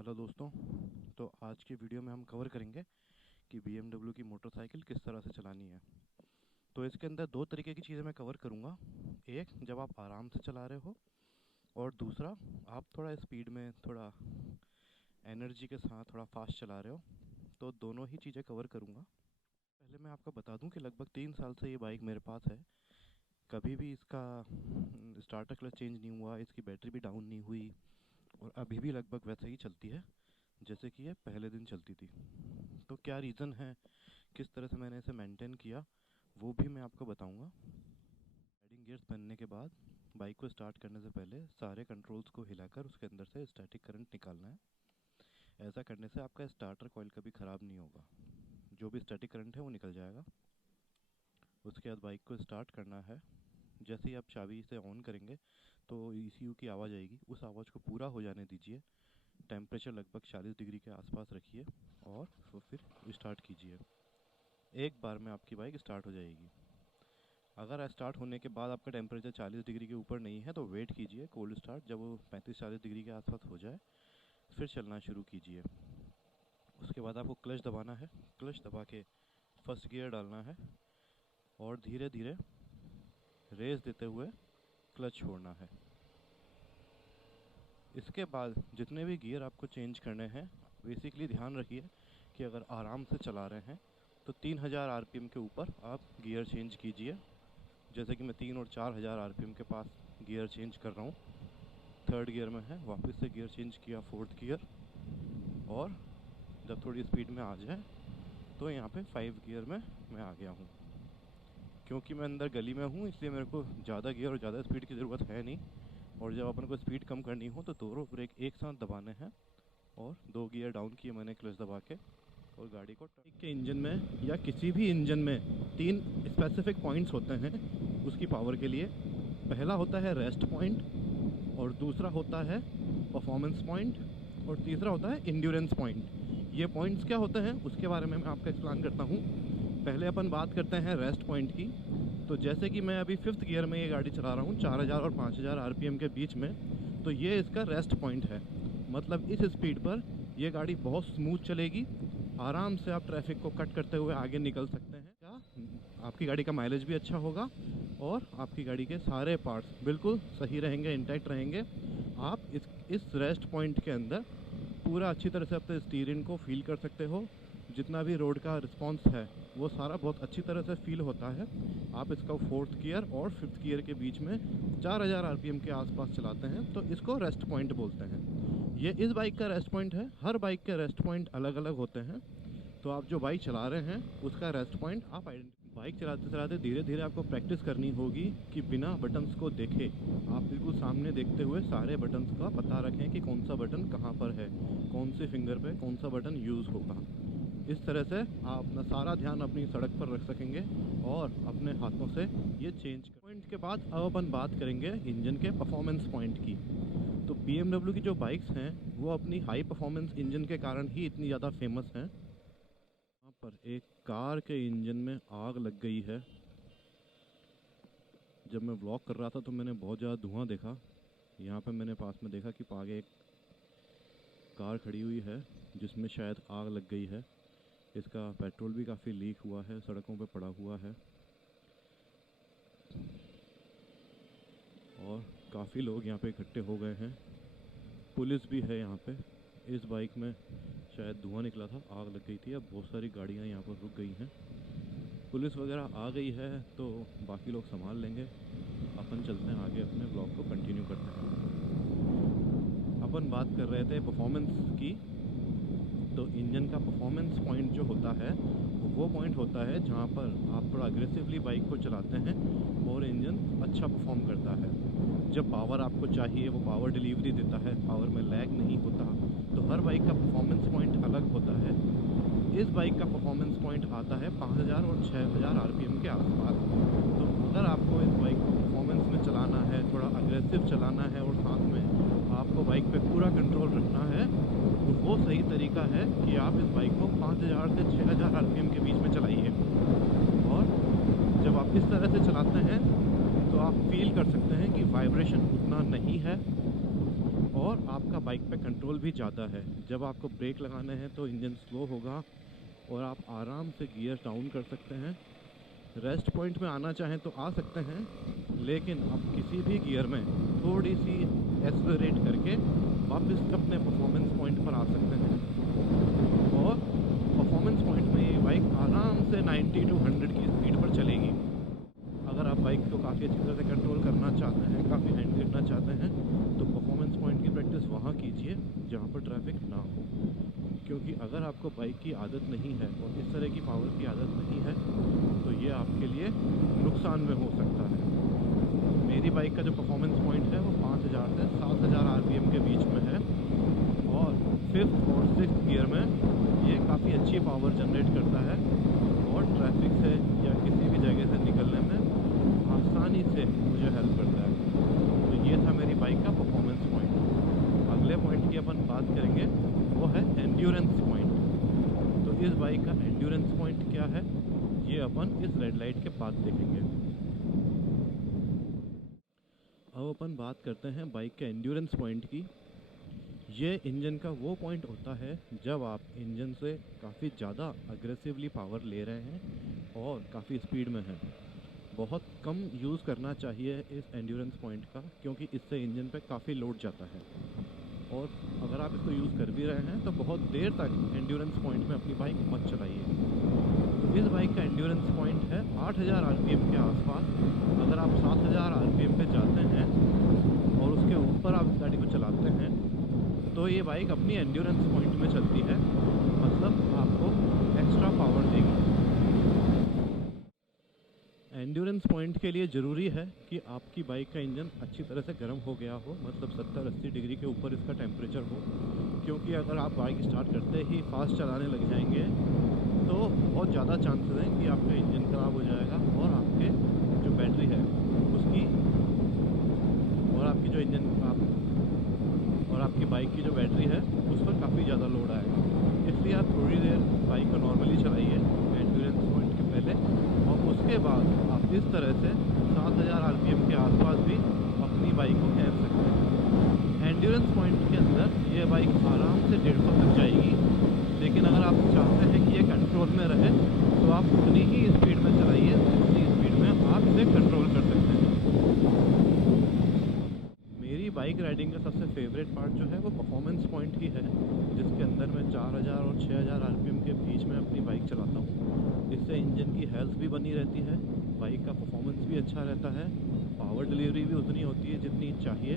Hello दोस्तों। तो आज की वीडियो में हम कवर करेंगे कि BMW की मोटरसाइकिल किस तरह से चलानी है। तो इसके अंदर दो तरीके की चीज़ें मैं कवर करूँगा। एक, जब आप आराम से चला रहे हो, और दूसरा, आप थोड़ा स्पीड में, थोड़ा एनर्जी के साथ थोड़ा फास्ट चला रहे हो। तो दोनों ही चीज़ें कवर करूँगा। पहले मैं आपको बता दूं कि लगभग 3 साल से ये बाइक मेरे पास है। कभी भी इसका स्टार्टर क्लच चेंज नहीं हुआ, इसकी बैटरी भी डाउन नहीं हुई, और अभी भी लगभग वैसे ही चलती है जैसे कि ये पहले दिन चलती थी। तो क्या रीज़न है, किस तरह से मैंने इसे मेंटेन किया, वो भी मैं आपको बताऊंगा। राइडिंग गियर्स पहनने के बाद बाइक को स्टार्ट करने से पहले सारे कंट्रोल्स को हिलाकर उसके अंदर से स्टैटिक करंट निकालना है। ऐसा करने से आपका स्टार्टर कॉइल कभी ख़राब नहीं होगा, जो भी स्टैटिक करंट है वो निकल जाएगा। उसके बाद बाइक को स्टार्ट करना है। जैसे ही आप चाबी से ऑन करेंगे तो ECU की आवाज़ आएगी, उस आवाज़ को पूरा हो जाने दीजिए। टेम्परेचर लगभग 40 डिग्री के आसपास रखिए और फिर स्टार्ट कीजिए। एक बार में आपकी बाइक स्टार्ट हो जाएगी। अगर स्टार्ट होने के बाद आपका टेम्परेचर 40 डिग्री के ऊपर नहीं है तो वेट कीजिए कोल्ड स्टार्ट, जब वो 35-40 डिग्री के आसपास हो जाए फिर चलना शुरू कीजिए। उसके बाद आपको क्लच दबाना है। क्लच दबा के फर्स्ट गियर डालना है और धीरे धीरे रेस देते हुए क्लच छोड़ना है। इसके बाद जितने भी गियर आपको चेंज करने हैं, बेसिकली ध्यान रखिए कि अगर आराम से चला रहे हैं तो 3000 RPM के ऊपर आप गियर चेंज कीजिए। जैसे कि मैं 3 और 4000 RPM के पास गियर चेंज कर रहा हूँ। थर्ड गियर में है, वापस से गियर चेंज किया, फोर्थ गियर, और जब थोड़ी स्पीड में आ जाए तो यहाँ पे 5 गियर में मैं आ गया हूँ। क्योंकि मैं अंदर गली में हूँ इसलिए मेरे को ज़्यादा गियर और ज़्यादा स्पीड की ज़रूरत है नहीं। और जब अपन को स्पीड कम करनी हो तो दोनों ब्रेक एक साथ दबाने हैं, और 2 गियर डाउन किए मैंने क्लच दबा के, और गाड़ी को बाइक के इंजन में या किसी भी इंजन में 3 स्पेसिफिक पॉइंट्स होते हैं उसकी पावर के लिए। पहला होता है रेस्ट पॉइंट, और दूसरा होता है परफॉर्मेंस पॉइंट, और तीसरा होता है इंड्योरेंस पॉइंट। ये पॉइंट्स क्या होते हैं उसके बारे में मैं आपको एक्सप्लेन करता हूँ। पहले अपन बात करते हैं रेस्ट पॉइंट की। तो जैसे कि मैं अभी 5th गियर में ये गाड़ी चला रहा हूँ 4000 और 5000 RPM के बीच में, तो ये इसका रेस्ट पॉइंट है। मतलब इस स्पीड पर ये गाड़ी बहुत स्मूथ चलेगी, आराम से आप ट्रैफिक को कट करते हुए आगे निकल सकते हैं। क्या आपकी गाड़ी का माइलेज भी अच्छा होगा और आपकी गाड़ी के सारे पार्ट्स बिल्कुल सही रहेंगे, इंटैक्ट रहेंगे। आप इस रेस्ट पॉइंट के अंदर पूरा अच्छी तरह से अपने स्टीयरिंग को फील कर सकते हो। जितना भी रोड का रिस्पांस है वो सारा बहुत अच्छी तरह से फील होता है। आप इसका 4th गियर और 5th गियर के बीच में 4000 RPM के आसपास चलाते हैं तो इसको रेस्ट पॉइंट बोलते हैं। ये इस बाइक का रेस्ट पॉइंट है। हर बाइक के रेस्ट पॉइंट अलग अलग होते हैं। तो आप जो बाइक चला रहे हैं उसका रेस्ट पॉइंट आप बाइक चलाते चलाते धीरे धीरे आपको प्रैक्टिस करनी होगी कि बिना बटन्स को देखे आप बिल्कुल सामने देखते हुए सारे बटन्स का पता रखें कि कौन सा बटन कहाँ पर है, कौन से फिंगर पे कौन सा बटन यूज़ होगा। इस तरह से आप अपना सारा ध्यान अपनी सड़क पर रख सकेंगे और अपने हाथों से ये चेंज पॉइंट के बाद अब अपन बात करेंगे इंजन के परफॉर्मेंस पॉइंट की। तो BMW की जो बाइक्स हैं वो अपनी हाई परफॉर्मेंस इंजन के कारण ही इतनी ज़्यादा फेमस हैं। यहाँ पर एक कार के इंजन में आग लग गई है। जब मैं व्लॉग कर रहा था तो मैंने बहुत ज़्यादा धुआं देखा। यहाँ पे मैंने पास में देखा कि आगे एक कार खड़ी हुई है जिसमें शायद आग लग गई है। इसका पेट्रोल भी काफ़ी लीक हुआ है, सड़कों पे पड़ा हुआ है, और काफ़ी लोग यहाँ पे इकट्ठे हो गए हैं। पुलिस भी है यहाँ पे। इस बाइक में शायद धुआं निकला था, आग लग गई थी। अब बहुत सारी गाड़ियाँ यहाँ पर रुक गई हैं। पुलिस वगैरह आ गई है तो बाकी लोग संभाल लेंगे। अपन चलते हैं आगे, अपने ब्लॉग को कंटिन्यू करते हैं। अपन बात कर रहे थे परफॉर्मेंस की। तो इंजन का परफॉर्मेंस पॉइंट जो होता है वो पॉइंट होता है जहाँ पर आप थोड़ा अग्रेसिवली बाइक को चलाते हैं और इंजन अच्छा परफॉर्म करता है। जब पावर आपको चाहिए वो पावर डिलीवरी देता है, पावर में लैग नहीं होता। तो हर बाइक का परफॉर्मेंस पॉइंट अलग होता है। इस बाइक का परफॉर्मेंस पॉइंट आता है 5000 और 6000 RPM के आसपास। तो अगर आपको इस बाइक को परफॉर्मेंस में चलाना है, थोड़ा अग्रेसिव चलाना है और साथ में आपको बाइक पे पूरा कंट्रोल रखना है, तो वो सही तरीका है कि आप इस बाइक को 5000 से 6000 RPM के बीच में चलाइए। और जब आप इस तरह से चलाते हैं तो आप फील कर सकते हैं कि वाइब्रेशन उतना नहीं है और आपका बाइक पे कंट्रोल भी ज़्यादा है। जब आपको ब्रेक लगाने हैं तो इंजन स्लो होगा और आप आराम से गियर डाउन कर सकते हैं। रेस्ट पॉइंट में आना चाहें तो आ सकते हैं, लेकिन आप किसी भी गियर में थोड़ी सी एक्सेलरेट करके वापस अपने परफॉर्मेंस पॉइंट पर आ सकते हैं। और परफॉर्मेंस पॉइंट में ये बाइक आराम से 90 टू 100 की स्पीड पर चलेगी। अगर आप बाइक को काफ़ी अच्छी तरह से कंट्रोल करना चाहते हैं, काफ़ी हैंड करना चाहते हैं, तो परफॉर्मेंस पॉइंट की प्रैक्टिस वहाँ कीजिए जहाँ पर ट्रैफिक ना हो। क्योंकि अगर आपको बाइक की आदत नहीं है और इस तरह की पावर की आदत नहीं है, तो ये आपके लिए नुकसान में हो सकता है। मेरी बाइक का जो परफॉर्मेंस पॉइंट है वो 5000 से 7000 आरपीएम के बीच में है और 5th और 6th गियर में ये काफ़ी अच्छी पावर जनरेट करता है और ट्रैफिक से या किसी भी जगह से निकलने में आसानी से मुझे हेल्प करता है। तो ये था मेरी बाइक का परफॉर्मेंस पॉइंट। अगले पॉइंट की अपन बात करेंगे, वो है एंड्योरेंस पॉइंट। तो इस बाइक का एंड्योरेंस पॉइंट क्या है, ये अपन इस रेड लाइट के बाद देखेंगे। अब अपन बात करते हैं बाइक के एंड्योरेंस पॉइंट की। ये इंजन का वो पॉइंट होता है जब आप इंजन से काफ़ी ज़्यादा अग्रेसिवली पावर ले रहे हैं और काफ़ी स्पीड में हैं। बहुत कम यूज़ करना चाहिए इस एंड्योरेंस पॉइंट का, क्योंकि इससे इंजन पे काफ़ी लोड जाता है। और अगर आप इसको यूज़ कर भी रहे हैं तो बहुत देर तक एंड्योरेंस पॉइंट में अपनी बाइक मत चलाइए। तो इस बाइक का एंड्योरेंस पॉइंट है 8000 आरपीएम के आसपास। अगर आप 7000 आरपीएम पे जाते हैं और उसके ऊपर आप इस गाड़ी को चलाते हैं तो ये बाइक अपनी एंड्योरेंस पॉइंट में चलती है, मतलब आपको एक्स्ट्रा पावर देगी। एंड्योरेंस पॉइंट के लिए ज़रूरी है कि आपकी बाइक का इंजन अच्छी तरह से गर्म हो गया हो, मतलब 70-80 डिग्री के ऊपर इसका टेम्परेचर हो। क्योंकि अगर आप बाइक स्टार्ट करते ही फास्ट चलाने लग जाएंगे तो बहुत ज़्यादा चांसेस हैं कि आपका इंजन ख़राब हो जाएगा और आपके जो बैटरी है उसकी और आपकी जो इंजन और आपकी बाइक की जो बैटरी है उस पर काफ़ी ज़्यादा लोड आएगा। इसलिए आप थोड़ी देर बाइक को नॉर्मली चलाइए एंड्योरेंस पॉइंट के पहले, और उसके बाद आप इस तरह से 7000 आरपीएम के आसपास भी अपनी बाइक को खींच सकते हैं। एंड्योरेंस पॉइंट के अंदर ये बाइक आराम से 150 तक जाएगी, लेकिन अगर आप चाहते हैं कि ये कंट्रोल में रहे तो आप उतनी ही स्पीड में चलाइए जितनी स्पीड में आप इसे कंट्रोल कर सकते हैं। मेरी बाइक राइडिंग का सबसे फेवरेट पार्ट जो है वो परफॉर्मेंस पॉइंट ही है, जिसके अंदर मैं 4000 और 6000 आरपीएम के बीच में अपनी बाइक चलाता हूँ। इससे इंजन की हेल्थ भी बनी रहती है, बाइक का परफॉर्मेंस भी अच्छा रहता है, पावर डिलीवरी भी उतनी होती है जितनी चाहिए,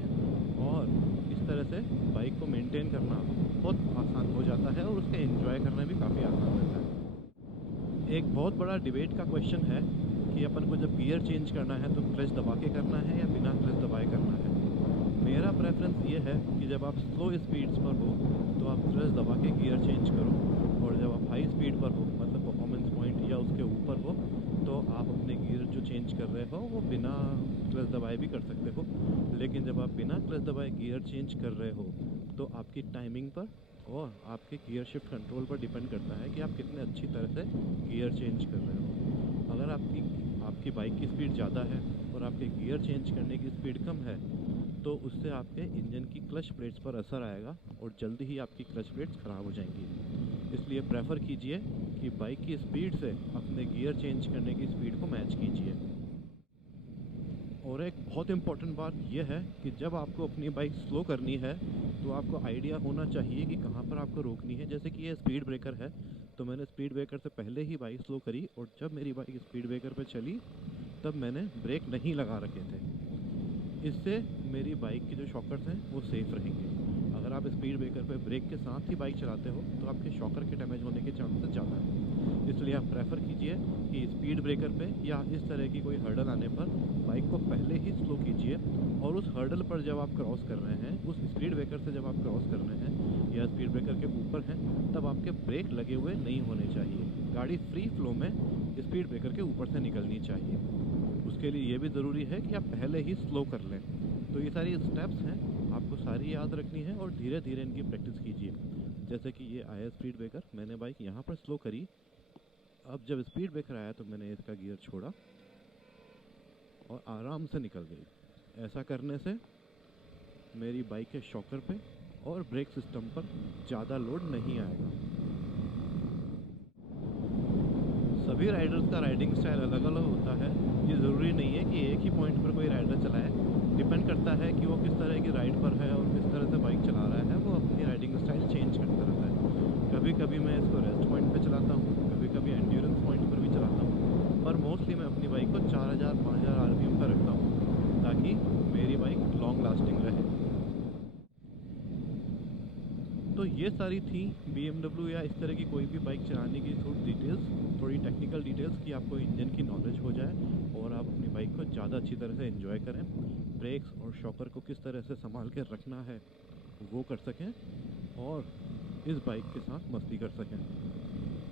और इस तरह से बाइक को मेंटेन करना बहुत आसान हो जाता है और उसके एंजॉय करना भी काफ़ी आसान रहता है। एक बहुत बड़ा डिबेट का क्वेश्चन है कि अपन को जब गियर चेंज करना है तो क्लच दबा के करना है या बिना क्लच दबाए करना है। मेरा प्रेफरेंस ये है कि जब आप स्लो स्पीड्स पर हो तो आप क्लच दबा के गियर चेंज करो, और जब आप हाई स्पीड पर हो, मतलब परफॉर्मेंस पॉइंट या उसके ऊपर हो, तो आप अपने गियर जो चेंज कर रहे हो वो बिना क्लच दबाए भी कर सकते हो। लेकिन जब आप बिना क्लच दबाए गियर चेंज कर रहे हो तो आपकी टाइमिंग पर और आपके गियर शिफ्ट कंट्रोल पर डिपेंड करता है कि आप कितने अच्छी तरह से गियर चेंज कर रहे हो। अगर आपकी बाइक की स्पीड ज़्यादा है और आपके गियर चेंज करने की स्पीड कम है तो उससे आपके इंजन की क्लच प्लेट्स पर असर आएगा और जल्दी ही आपकी क्लच प्लेट्स ख़राब हो जाएंगी। इसलिए प्रेफर कीजिए कि बाइक की स्पीड से अपने गियर चेंज करने की स्पीड को मैच कीजिए। और एक बहुत इम्पॉर्टेंट बात यह है कि जब आपको अपनी बाइक स्लो करनी है तो आपको आइडिया होना चाहिए कि कहाँ पर आपको रोकनी है। जैसे कि ये स्पीड ब्रेकर है, तो मैंने स्पीड ब्रेकर से पहले ही बाइक स्लो करी, और जब मेरी बाइक स्पीड ब्रेकर पर चली तब मैंने ब्रेक नहीं लगा रखे थे। इससे मेरी बाइक के जो शॉकर्स हैं वो सेफ़ रहेंगे। अगर आप स्पीड ब्रेकर पे ब्रेक के साथ ही बाइक चलाते हो तो आपके शॉकर के डैमेज होने के चांसेस ज़्यादा हैं। इसलिए आप प्रेफर कीजिए कि स्पीड ब्रेकर पे या इस तरह की कोई हर्डल आने पर बाइक को पहले ही स्लो कीजिए, और उस हर्डल पर जब आप क्रॉस कर रहे हैं, उस स्पीड ब्रेकर से जब आप क्रॉस कर रहे हैं या स्पीड ब्रेकर के ऊपर हैं, तब आपके ब्रेक लगे हुए नहीं होने चाहिए। गाड़ी फ्री फ्लो में स्पीड ब्रेकर के ऊपर से निकलनी चाहिए। उसके लिए ये भी ज़रूरी है कि आप पहले ही स्लो कर लें। तो ये सारी स्टेप्स हैं, आपको सारी याद रखनी है और धीरे धीरे इनकी प्रैक्टिस कीजिए। जैसे कि ये आया स्पीड ब्रेकर, मैंने बाइक यहाँ पर स्लो करी, अब जब स्पीड ब्रेकर आया तो मैंने इसका गियर छोड़ा और आराम से निकल गई। ऐसा करने से मेरी बाइक के शॉकर पे और ब्रेक सिस्टम पर ज़्यादा लोड नहीं आएगा। सभी राइडर्स का राइडिंग स्टाइल अलग अलग होता है। ये ज़रूरी नहीं है कि एक ही पॉइंट पर कोई राइडर चलाए। डिपेंड करता है कि वो किस तरह की राइड पर है और किस तरह से बाइक चला रहा है। वो अपनी राइडिंग स्टाइल चेंज करता रहता है। कभी कभी मैं इसको रेस्ट पॉइंट पे चलाता हूँ, कभी कभी एंड्योरेंस पॉइंट पर भी चलाता हूँ, पर मोस्टली मैं अपनी बाइक को 4000-5000 आरपीएम पर रखता हूँ ताकि मेरी बाइक लॉन्ग लास्टिंग रहे। तो ये सारी थी BMW या इस तरह की कोई भी बाइक चलाने की थोड़ी टेक्निकल डिटेल्स कि आपको इंजन की नॉलेज हो जाए और आप अपनी बाइक को ज़्यादा अच्छी तरह से एंजॉय करें। ब्रेक्स और शॉकर को किस तरह से संभाल के रखना है वो कर सकें और इस बाइक के साथ मस्ती कर सकें।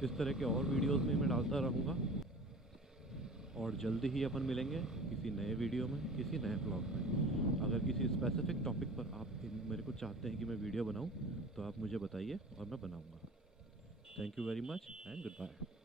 इस तरह के और वीडियोस भी मैं डालता रहूँगा और जल्दी ही अपन मिलेंगे किसी नए वीडियो में, किसी नए ब्लॉग में। अगर किसी स्पेसिफिक टॉपिक पर आप मेरे को चाहते हैं कि मैं वीडियो बनाऊं तो आप मुझे बताइए और मैं बनाऊंगा। Thank you very much and good bye.